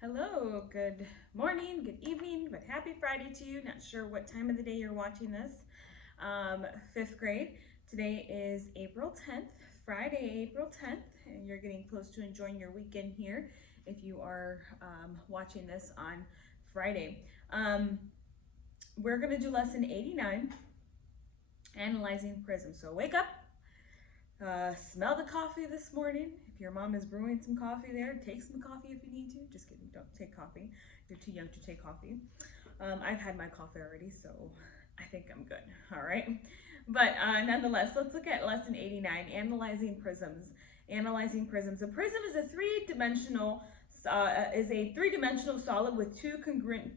Hello, good morning, good evening, but happy Friday to you. Not sure what time of the day you're watching this. Fifth grade. Today is April 10th, Friday, April 10th, and you're getting close to enjoying your weekend here if you are watching this on Friday. We're going to do lesson 89, analyzing prisms. So wake up, smell the coffee this morning. If your mom is brewing some coffee there, take some coffee if you need to. Just kidding, don't take coffee. You're too young to take coffee. I've had my coffee already, so I think I'm good, all right? But nonetheless, let's look at lesson 89, analyzing prisms. Analyzing prisms. A prism is a three-dimensional solid with two congruent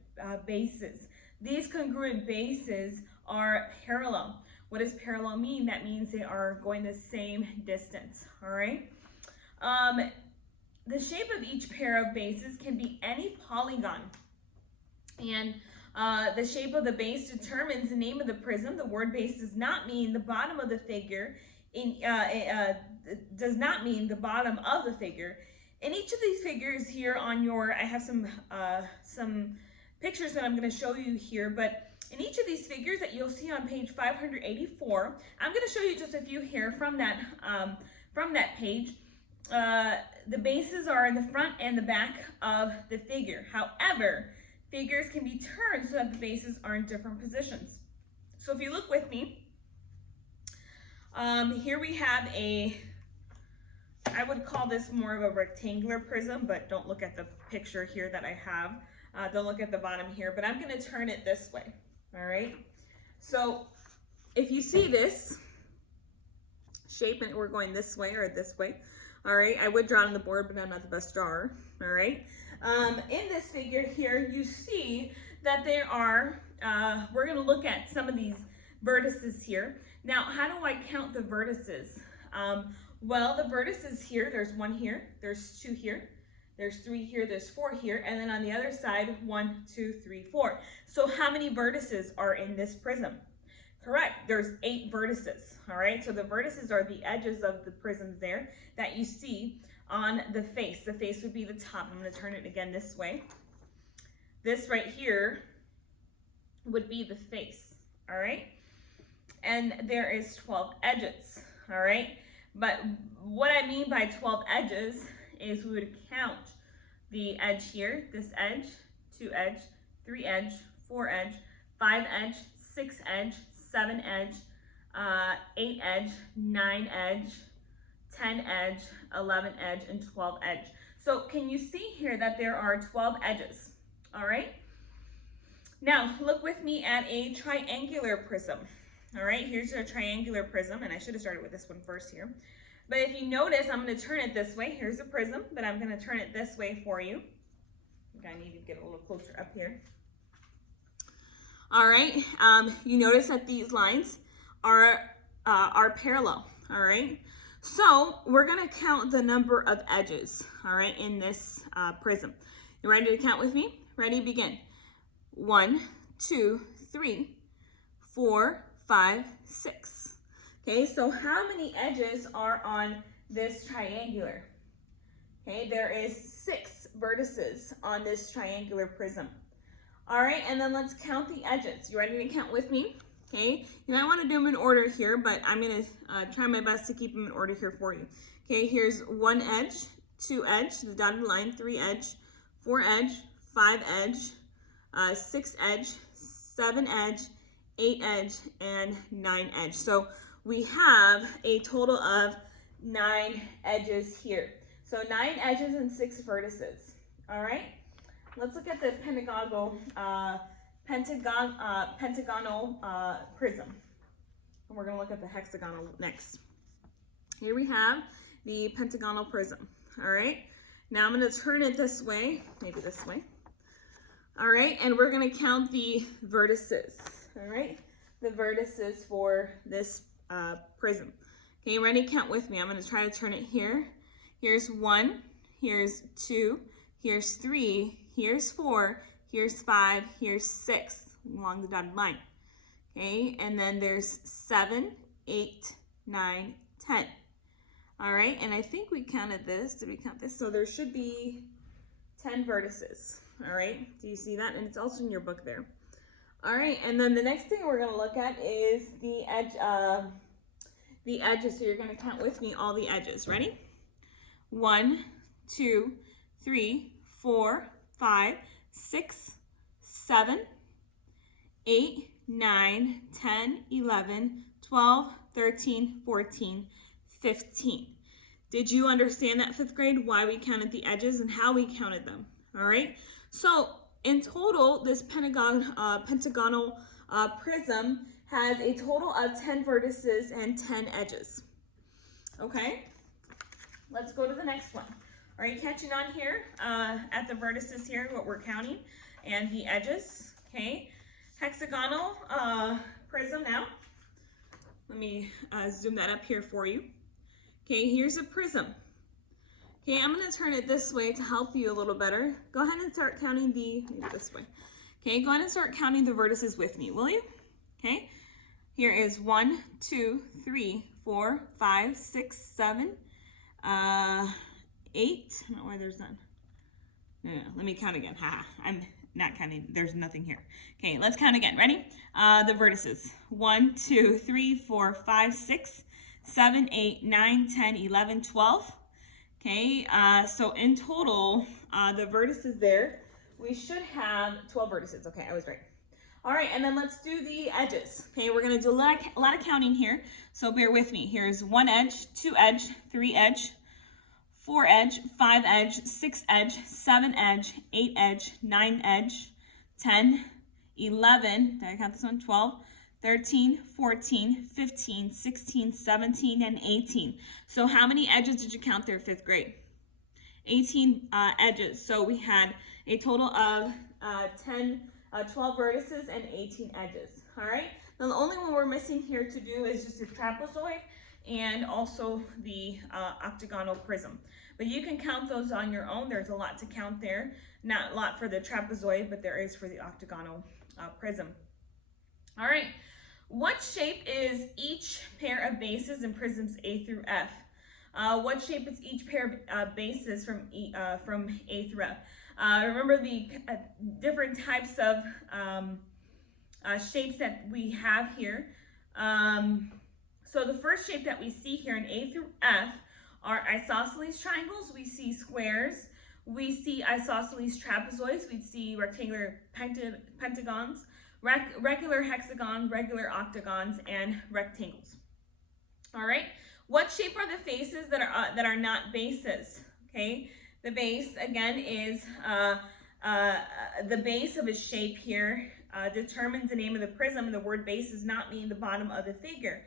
bases. These congruent bases are parallel. What does parallel mean? That means they are going the same distance, all right? The shape of each pair of bases can be any polygon. And the shape of the base determines the name of the prism. The word base does not mean the bottom of the figure. Does not mean the bottom of the figure. In each of these figures here on your, I have some pictures that I'm going to show you here, but in each of these figures that you'll see on page 584, I'm going to show you just a few here from that page. The bases are in the front and the back of the figure. However, figures can be turned so that the bases are in different positions. So if you look with me, here we have I would call this more of a rectangular prism, but don't look at the picture here that I have. Don't look at the bottom here, but I'm going to turn it this way, all right? So if you see this shape, and we're going this way or this way, all right? I would draw on the board, but I'm not the best drawer, all right? In this figure here, you see that there are, we're going to look at some of these vertices here. Now, how do I count the vertices? Well, the vertices here, there's one here, there's two here, there's three here, there's four here, and then on the other side, 1, 2, 3, 4. So how many vertices are in this prism? Correct, there's 8 vertices, all right? So the vertices are the edges of the prisms there that you see on the face. The face would be the top. I'm going to turn it again this way. This right here would be the face, all right? And there is 12 edges, all right? But what I mean by 12 edges is we would count the edge here, this edge, 2 edge, 3 edge, 4 edge, 5 edge, 6 edge, 7 edge, 8 edge, 9 edge, 10 edge, 11 edge, and 12 edge. So can you see here that there are 12 edges, all right? Now look with me at a triangular prism. All right, here's a triangular prism, and I should have started with this one first here. But if you notice, I'm going to turn it this way. Here's a prism, but I'm going to turn it this way for you. I think I need to get a little closer up here. All right, you notice that these lines are parallel, all right? So we're going to count the number of edges, all right, in this prism. You ready to count with me? Ready, begin. 1, 2, 3, 4, 5, 6. Okay, so how many edges are on this triangular? Okay, there is 6 vertices on this triangular prism. All right, and then let's count the edges. You ready to count with me? Okay, you might want to do them in order here, but I'm going to try my best to keep them in order here for you. Okay, here's 1 edge, 2 edge, the dotted line, 3 edge, 4 edge, 5 edge, 6 edge, 7 edge, 8 edge, and 9 edge. So we have a total of 9 edges here. So 9 edges and 6 vertices. All right, let's look at the pentagonal prism. And we're going to look at the hexagonal next. Here we have the pentagonal prism. All right, now I'm going to turn it this way, maybe this way. All right, and we're going to count the vertices. All right, the vertices for this prism. Okay, ready? Count with me. I'm going to try to turn it here. Here's 1, here's 2, here's 3, here's 4, here's 5, here's 6 along the dotted line. Okay, and then there's 7, 8, 9, 10. All right, and I think we counted this. Did we count this? So there should be 10 vertices. All right, do you see that? And it's also in your book there. All right, and then the next thing we're going to look at is the edges. So you're going to count with me all the edges. Ready? 1, 2, 3, 4, 5, 6, 7, 8, 9, 10, 11, 12, 13, 14, 15. Did you understand that, 5th grade, why we counted the edges and how we counted them? All right, so in total, this pentagonal prism has a total of 10 vertices and 10 edges. Okay, let's go to the next one. Are you catching on here at the vertices here, what we're counting, and the edges? Okay, hexagonal prism now. Let me zoom that up here for you. Okay, here's a prism. Okay, I'm going to turn it this way to help you a little better. Go ahead and start counting maybe this way. Okay, go ahead and start counting the vertices with me, will you? Okay, here is 1, 2, 3, 4, 5, 6, 7, 8. I don't know why there's none. No, let me count again. I'm not counting. There's nothing here. Okay, let's count again. Ready? The vertices. 1, 2, 3, 4, 5, 6, 7, 8, 9, 10, 11, 12. Okay, so in total, the vertices there, we should have 12 vertices. Okay, I was right. All right, and then let's do the edges. Okay, we're going to do a lot of counting here, so bear with me. Here's 1 edge, 2 edge, 3 edge, 4 edge, 5 edge, 6 edge, 7 edge, 8 edge, 9 edge, 10, 11, did I count this one? 12, 13, 14, 15, 16, 17, and 18. So how many edges did you count there, 5th grade? 18 edges. So we had a total of 12 vertices and 18 edges. All right. Now the only one we're missing here to do is just a trapezoid and also the octagonal prism. But you can count those on your own. There's a lot to count there. Not a lot for the trapezoid, but there is for the octagonal prism. All right. What shape is each pair of bases in prisms A through F? What shape is each pair of bases from A through F? Remember the different types of shapes that we have here. So the first shape that we see here in A through F are isosceles triangles. We see squares. We see isosceles trapezoids. We see rectangular pentagons, regular hexagon, regular octagons, and rectangles. All right. What shape are the faces that are not bases? Okay. The base again is the base of a shape here determines the name of the prism, and the word base does not mean the bottom of the figure.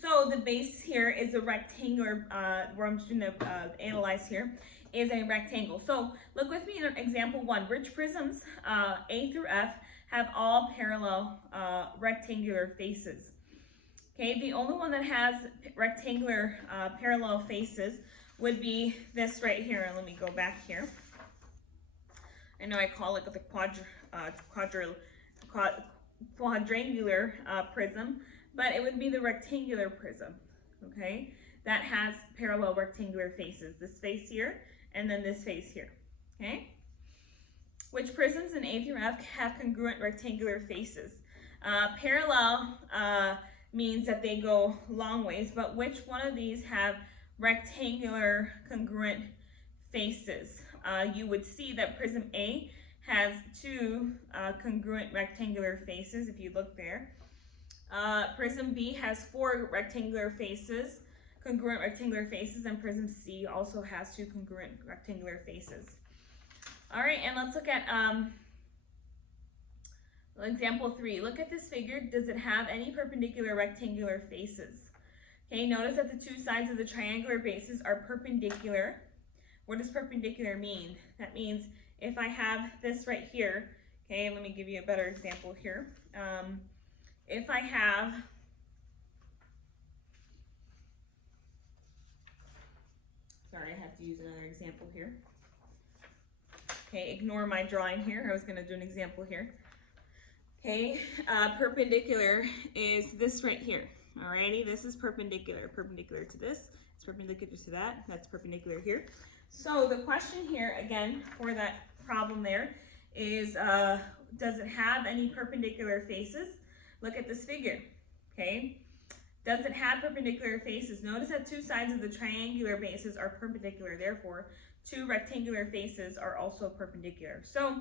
So the base here is a rectangular, where I'm just going to analyze here, is a rectangle. So look with me in example 1. Which prisms, A through F, have all parallel rectangular faces? Okay, the only one that has rectangular parallel faces would be this right here. And let me go back here. I know I call it the quadrangular prism, but it would be the rectangular prism, okay? That has parallel rectangular faces. This face here, and then this face here, okay? Which prisms in A through F have congruent rectangular faces? Parallel means that they go long ways, but which one of these have rectangular congruent faces? You would see that prism A has 2 congruent rectangular faces, if you look there. Prism B has 4 rectangular faces, congruent rectangular faces, and prism C also has 2 congruent rectangular faces. All right, and let's look at example 3. Look at this figure. Does it have any perpendicular rectangular faces? Okay, notice that the 2 sides of the triangular bases are perpendicular. What does perpendicular mean? That means if I have this right here, okay, let me give you a better example here. If I have sorry, I have to use another example here. Okay, ignore my drawing here. I was going to do an example here. Okay, perpendicular is this right here. Alrighty, this is perpendicular. Perpendicular to this, it's perpendicular to that, that's perpendicular here. So the question here, again, for problem there is, does it have any perpendicular faces? Look at this figure, okay? Does it have perpendicular faces? Notice that two sides of the triangular bases are perpendicular, therefore two rectangular faces are also perpendicular. So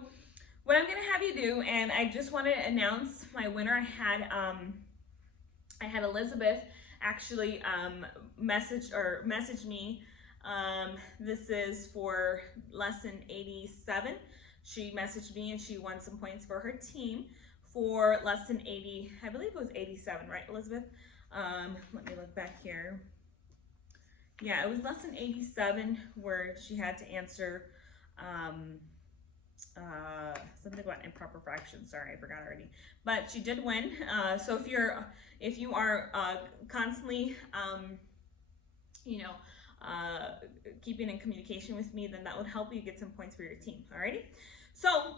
what I'm gonna have you do, and I just want to announce my winner. I had Elizabeth actually message me. This is for lesson 87. She messaged me and she won some points for her team for lesson 80. I believe it was 87, right, Elizabeth? Let me look back here. Yeah, it was lesson 87 where she had to answer something about improper fractions. Sorry, I forgot already. But she did win. So if you are constantly, keeping in communication with me, then that would help you get some points for your team. Alrighty. So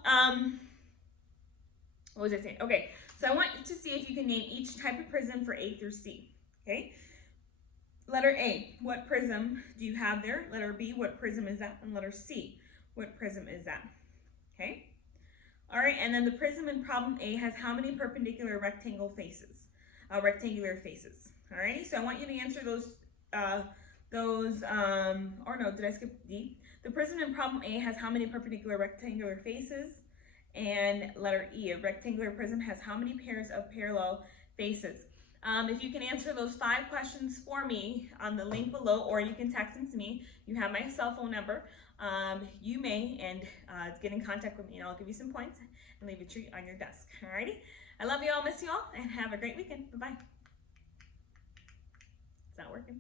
what was I saying? Okay. So I want you to see if you can name each type of prism for A through C. Okay. Letter A, what prism do you have there? Letter B, what prism is that? And letter C, what prism is that? Okay. All right, and then the prism in problem A has how many perpendicular rectangular faces? Alrighty, so I want you to answer those, or no, did I skip D? The prism in problem A has how many perpendicular rectangular faces? And letter E, a rectangular prism has how many pairs of parallel faces? If you can answer those 5 questions for me on the link below, or you can text them to me, you have my cell phone number. You may get in contact with me and I'll give you some points and leave a treat on your desk. Alrighty, I love you all, miss you all, and have a great weekend. Bye-bye. It's not working.